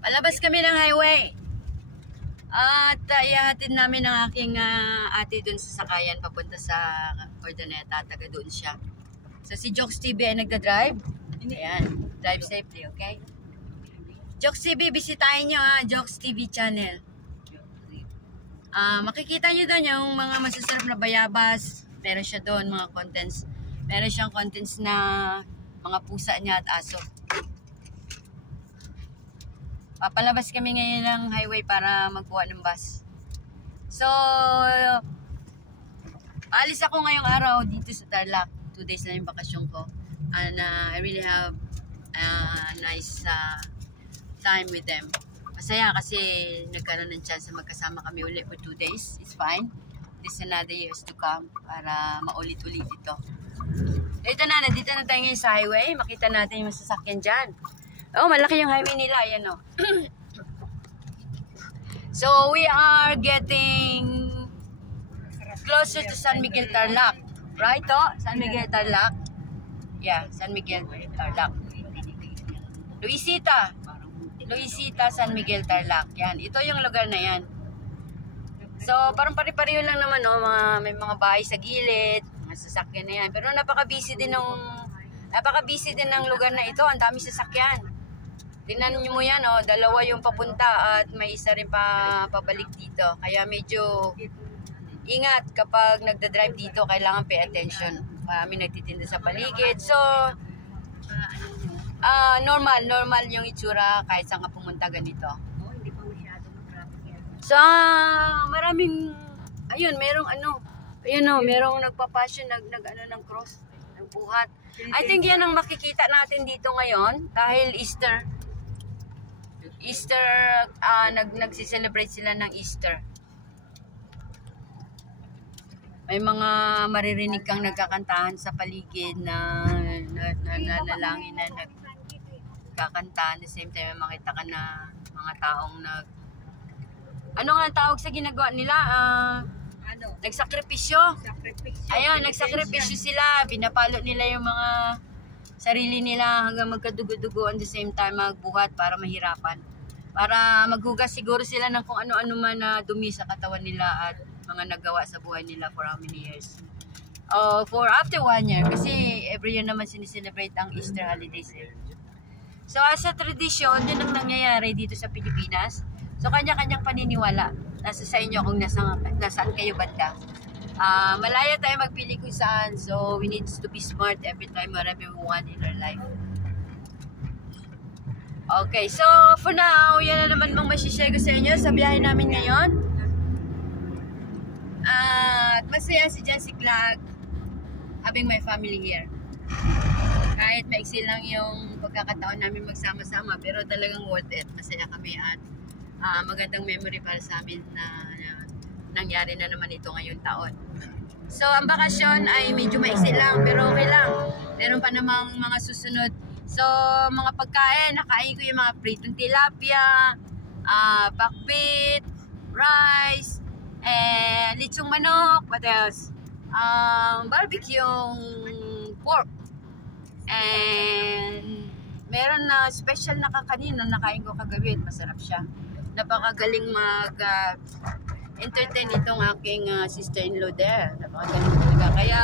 Palabas kami ng highway. At ihahatid namin ang aking ate dun sa sakayan papunta sa Ordoneta. Taga doon siya. So si Jokes TV ay nagda-drive. Ayan. Drive safely, okay? Jokes TV, bisitahin nyo ha. Jokes TV channel. Makikita nyo doon yung mga masasarap na bayabas. Meron siya doon mga contents. Meron siyang contents na mga pusa niya at aso. Papalabas kami ngayon ng highway para magkuha ng bus. So, alis ako ngayong araw dito sa Tarlac. 2 days na yung bakasyon ko. And I really have a nice time with them. Masaya kasi nagkaroon ng chance na magkasama kami ulit for 2 days. It's fine. This another years to come para maulit-ulit ito. Ito na, nandito na tayo ngayon sa highway. Makita natin yung sasakyan dyan. Oh, malaki yung highway nila. Ayan o. So, we are getting closer to San Miguel Tarlac. Right, oh? San Miguel Tarlac. Yeah, San Miguel Tarlac. Luisita, San Miguel Tarlac. Yan, ito yung lugar na yan. So, parang pare-pareho lang naman, oh. May mga bahay sa gilid, mga sasakyan na yan. Pero napaka-busy din ng lugar na ito. Ang dami sasakyan. Tingnan nyo mo yan, oh, 2 yung papunta at may isa rin pabalik dito. Kaya medyo ingat kapag nagda-drive dito, kailangan pay attention. Marami nagtitinda sa paligid. So, normal yung itsura kahit saan ka pumunta ganito. So, maraming, ayun, merong nagpapasyon, ng cross, ng buhat. I think yan ang makikita natin dito ngayon dahil Easter, nagsiselebrate sila ng Easter. May mga maririnig kang nagkakantahan sa paligid na nanalangin na nagkakantahan. At the same time, makita ka na mga taong ano nga tawag sa ginagawa nila? Nagsakripisyo. Ayun, nagsakripisyo sila. Pinapalo nila yung mga sarili nila hanggang magkadugo-dugo, at the same time magbuhat para mahirapan. Para maghugas siguro sila ng kung ano-ano man na dumi sa katawan nila at mga nagawa sa buhay nila for how many years. For after 1 year, kasi every year naman sinicelebrate ang Easter holidays. So as a tradition, yun ang nangyayari dito sa Pilipinas. So kanya-kanyang paniniwala. Nasa sa inyo kung nasaan kayo banda. Malaya tayo magpili kung saan. So we need to be smart every time whatever we want in our life. Okay, so for now, yan na naman mong masishare ko sa inyo sa biyahe namin ngayon. At masaya si Jancy Vlog having my family here. Kahit maiksi lang yung pagkakataon namin magsama-sama, pero talagang worth it. Masaya kami at magandang memory para sa amin na nangyari na naman ito ngayong taon. So ang bakasyon ay medyo maiksi lang, pero okay lang. Meron pa namang mga susunod. So mga pagkain, nakain ko yung mga pritong tilapia, pakbit, rice, and litsong manok, what else? Barbecue pork. And meron na special na kakanin na nakain ko kagabi at masarap siya. Napakagaling entertain itong aking sister-in-law there. Napakagaling talaga. Kaya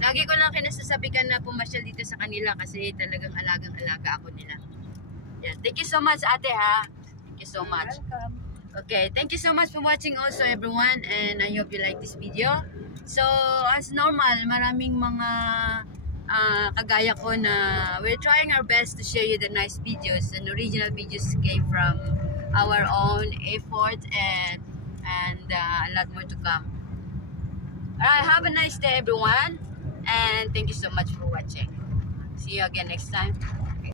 lagi ko lang kinasasabikan na pumasyal dito sa kanila kasi talagang alagang-alaga ako nila. Yeah. Thank you so much, ate, ha? Thank you so much. Welcome. Okay, thank you so much for watching also, everyone, and I hope you like this video. So, as normal, maraming mga kagaya ko na we're trying our best to show you the nice videos, and original videos came from our own effort and a lot more to come. Alright, have a nice day, everyone, and thank you so much for watching. See you again next time.